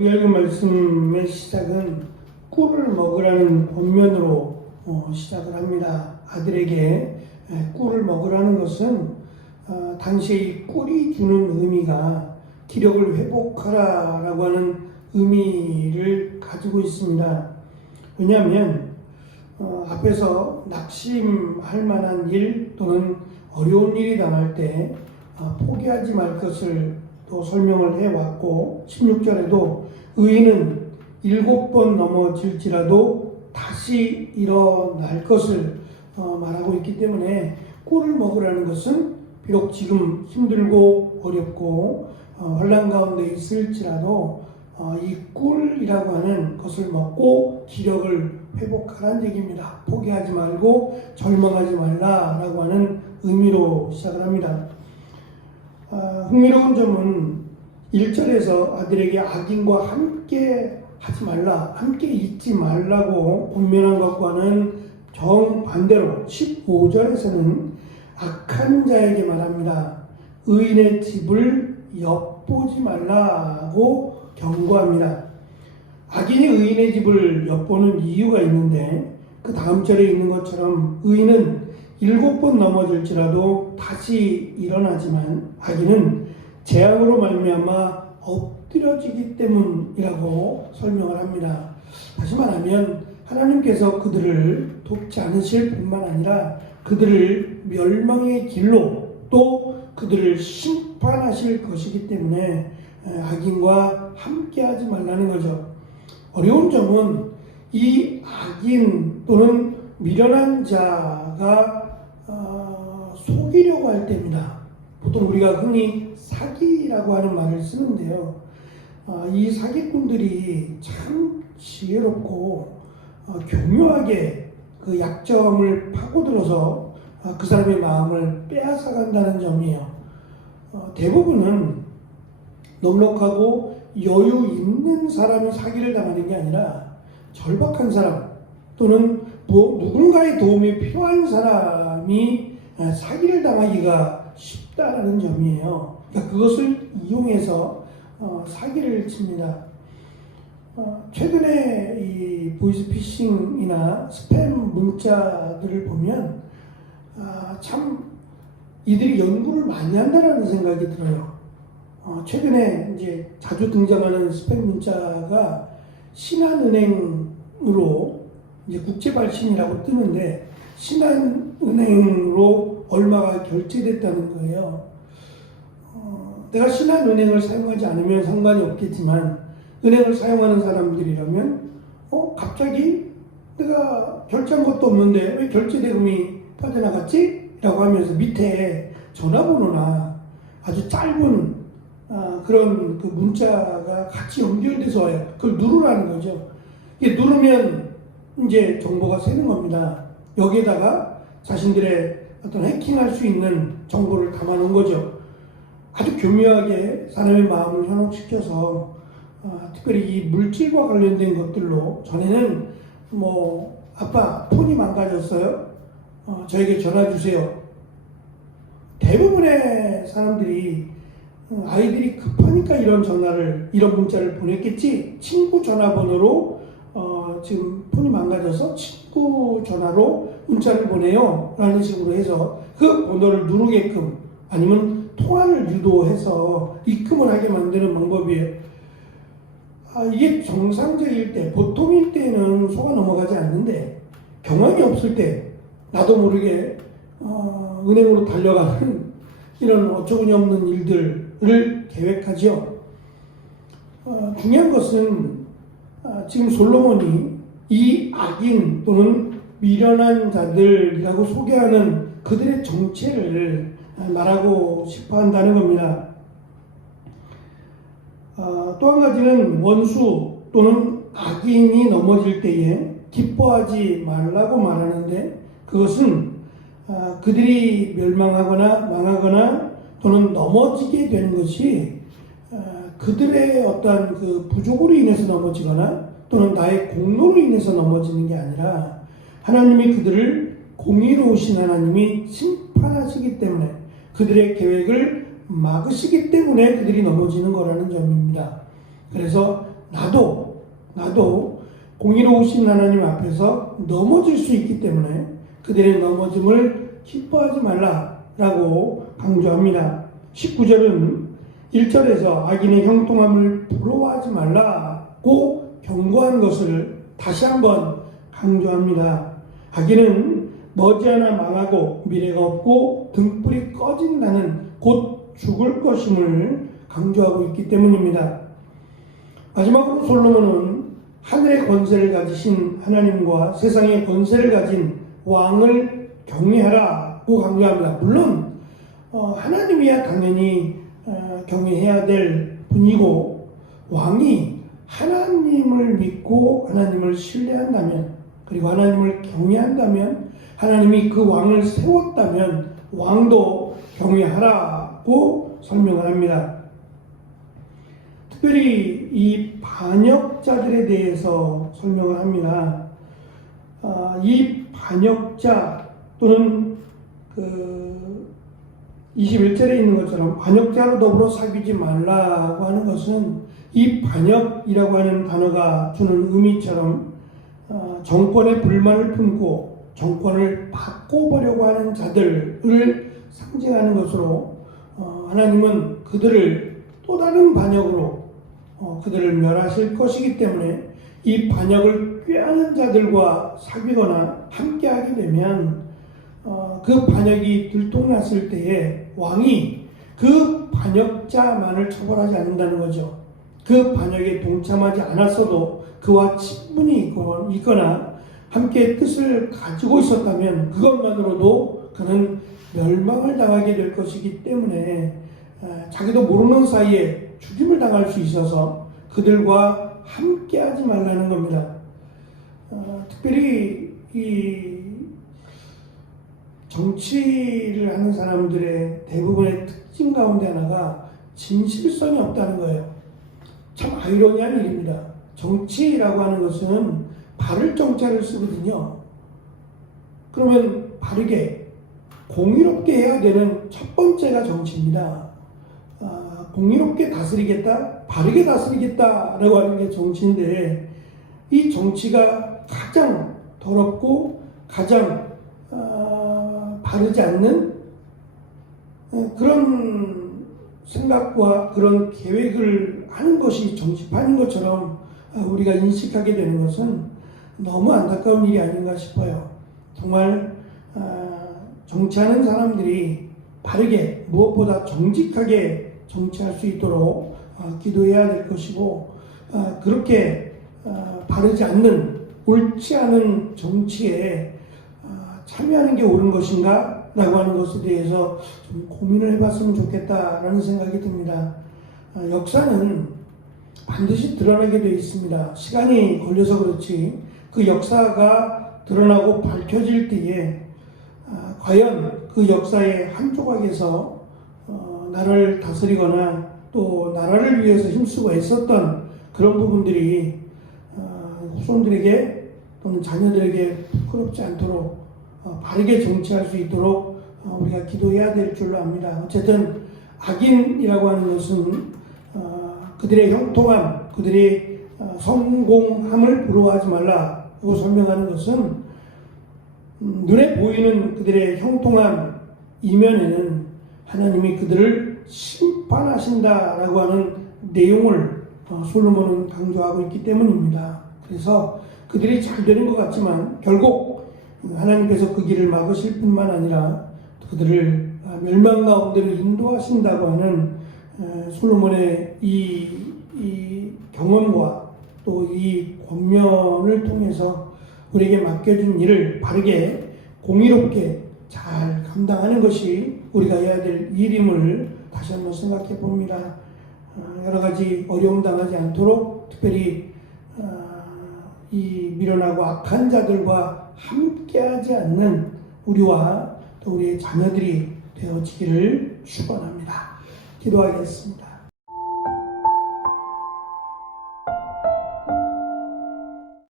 우리가 읽은 말씀의 시작은 꿀을 먹으라는 권면으로 시작을 합니다. 아들에게 꿀을 먹으라는 것은 당시에 이 꿀이 주는 의미가 기력을 회복하라라고 하는 의미를 가지고 있습니다. 왜냐하면 앞에서 낙심할 만한 일 또는 어려운 일이 당할 때 포기하지 말 것을 또 설명을 해왔고 16절에도 의인은 7번 넘어질지라도 다시 일어날 것을 말하고 있기 때문에 꿀을 먹으라는 것은 비록 지금 힘들고 어렵고 혼란 가운데 있을지라도 이 꿀이라고 하는 것을 먹고 기력을 회복하라는 얘기입니다. 포기하지 말고 절망하지 말라라고 하는 의미로 시작을 합니다. 흥미로운 점은 1절에서 아들에게 악인과 함께 하지 말라, 함께 있지 말라고 권면한 것과는 정반대로 15절에서는 악한 자에게 말합니다. 의인의 집을 엿보지 말라고 경고합니다. 악인이 의인의 집을 엿보는 이유가 있는데 그 다음 절에 있는 것처럼 의인은 7번 넘어질지라도 다시 일어나지만 악인은 재앙으로 말미암아 엎드려지기 때문이라고 설명을 합니다. 다시 말하면 하나님께서 그들을 돕지 않으실 뿐만 아니라 그들을 멸망의 길로 또 그들을 심판하실 것이기 때문에 악인과 함께하지 말라는 거죠. 어려운 점은 이 악인 또는 미련한 자가 속이려고 할 때입니다. 보통 우리가 흔히 사기라고 하는 말을 쓰는데요. 이 사기꾼들이 참 지혜롭고 교묘하게 그 약점을 파고들어서 그 사람의 마음을 빼앗아간다는 점이에요. 대부분은 넉넉하고 여유 있는 사람이 사기를 당하는 게 아니라 절박한 사람 또는 누군가의 도움이 필요한 사람이 사기를 당하기가 쉽다라는 점이에요. 그러니까 그것을 이용해서 사기를 칩니다. 최근에 이 보이스피싱이나 스팸 문자들을 보면 참 이들이 연구를 많이 한다라는 생각이 들어요. 최근에 이제 자주 등장하는 스팸 문자가 신한은행으로 이제 국제 발신이라고 뜨는데 신한은행으로 얼마가 결제됐다는 거예요. 내가 신한은행을 사용하지 않으면 상관이 없겠지만 은행을 사용하는 사람들이라면 갑자기 내가 결제한 것도 없는데 왜 결제 대금이 빠져나갔지? 라고 하면서 밑에 전화번호나 아주 짧은 그런 그 문자가 같이 연결돼서 와요. 그걸 누르라는 거죠. 이게 누르면 이제 정보가 새는 겁니다. 여기에다가 자신들의 어떤 해킹할 수 있는 정보를 담아놓은 거죠. 아주 교묘하게 사람의 마음을 현혹시켜서 특별히 이 물질과 관련된 것들로 전에는 아빠 폰이 망가졌어요. 저에게 전화 주세요. 대부분의 사람들이 아이들이 급하니까 이런 문자를 보냈겠지. 친구 전화번호로 지금 폰이 망가져서 친구 전화로 문자를 보내요 라는 식으로 해서 그 번호를 누르게끔 아니면 통화를 유도해서 입금을 하게 만드는 방법이에요. 이게 정상적일 때, 보통일 때는 속아 넘어가지 않는데 경험이 없을 때 나도 모르게 은행으로 달려가는 이런 어처구니 없는 일들을 계획하죠. 중요한 것은 지금 솔로몬이 이 악인 또는 미련한 자들이라고 소개하는 그들의 정체를 말하고 싶어 한다는 겁니다. 또 한 가지는 원수 또는 악인이 넘어질 때에 기뻐하지 말라고 말하는데 그것은 그들이 멸망하거나 망하거나 또는 넘어지게 되는 것이 그들의 어떤 그 부족으로 인해서 넘어지거나 또는 나의 공로로 인해서 넘어지는 게 아니라 하나님이 그들을 공의로우신 하나님이 심판하시기 때문에 그들의 계획을 막으시기 때문에 그들이 넘어지는 거라는 점입니다. 그래서 나도 공의로우신 하나님 앞에서 넘어질 수 있기 때문에 그들의 넘어짐을 기뻐하지 말라라고 강조합니다. 19절은 1절에서 악인의 형통함을 부러워하지 말라고 경고한 것을 다시 한번 강조합니다. 악인은 머지않아 망하고 미래가 없고 등불이 꺼진다는 곧 죽을 것임을 강조하고 있기 때문입니다. 마지막으로 솔로몬은 하늘의 권세를 가지신 하나님과 세상의 권세를 가진 왕을 경외하라고 강조합니다. 물론 하나님이야 당연히 경외해야 될 분이고, 왕이 하나님을 믿고 하나님을 신뢰한다면, 그리고 하나님을 경외한다면, 하나님이 그 왕을 세웠다면 왕도 경외하라고 설명을 합니다. 특별히 이 반역자들에 대해서 설명을 합니다. 이 반역자 또는 21절에 있는 것처럼 반역자로 더불어 사귀지 말라고 하는 것은, 이 반역이라고 하는 단어가 주는 의미처럼 정권에 불만을 품고 정권을 바꿔보려고 하는 자들을 상징하는 것으로, 하나님은 그들을 또 다른 반역으로 그들을 멸하실 것이기 때문에 이 반역을 꾀하는 자들과 사귀거나 함께하게 되면 그 반역이 들통났을 때에 왕이 그 반역자만을 처벌하지 않는다는 거죠. 그 반역에 동참하지 않았어도 그와 친분이 있거나 함께 뜻을 가지고 있었다면 그것만으로도 그는 멸망을 당하게 될 것이기 때문에 자기도 모르는 사이에 죽임을 당할 수 있어서 그들과 함께하지 말라는 겁니다. 특별히 이 정치를 하는 사람들의 대부분의 특징 가운데 하나가 진실성이 없다는 거예요. 참 아이러니한 일입니다. 정치라고 하는 것은 바를 정자를 쓰거든요. 그러면 바르게 공의롭게 해야 되는 첫 번째가 정치입니다. 공의롭게 다스리겠다, 바르게 다스리겠다라고 하는 게 정치인데, 이 정치가 가장 더럽고 가장 바르지 않는 그런 생각과 그런 계획을 하는 것이 정치판인 것처럼 우리가 인식하게 되는 것은 너무 안타까운 일이 아닌가 싶어요. 정말 정치하는 사람들이 바르게, 무엇보다 정직하게 정치할 수 있도록 기도해야 될 것이고, 그렇게 바르지 않는, 옳지 않은 정치에 참여하는 게 옳은 것인가? 라고 하는 것에 대해서 좀 고민을 해봤으면 좋겠다라는 생각이 듭니다. 역사는 반드시 드러나게 되어 있습니다. 시간이 걸려서 그렇지 그 역사가 드러나고 밝혀질 때에 과연 그 역사의 한 조각에서 나라를 다스리거나 또 나라를 위해서 힘쓰고 애썼던 그런 부분들이 후손들에게 또는 자녀들에게 부끄럽지 않도록 바르게 정치할 수 있도록 우리가 기도해야 될 줄로 압니다. 어쨌든 악인이라고 하는 것은 그들의 형통함, 그들의 성공함을 부러워하지 말라고 설명하는 것은, 눈에 보이는 그들의 형통함 이면에는 하나님이 그들을 심판하신다라고 하는 내용을 솔로몬은 강조하고 있기 때문입니다. 그래서 그들이 잘 되는 것 같지만 결국 하나님께서 그 길을 막으실 뿐만 아니라 그들을 멸망 가운데로 인도하신다고 하는 솔로몬의 이 경험과 또 이 권면을 통해서 우리에게 맡겨준 일을 바르게 공의롭게 잘 감당하는 것이 우리가 해야 될 일임을 다시 한번 생각해 봅니다. 여러 가지 어려움 당하지 않도록 특별히 이 미련하고 악한 자들과 함께하지 않는 우리와 또 우리의 자녀들이 되어지기를 축원합니다. 기도하겠습니다.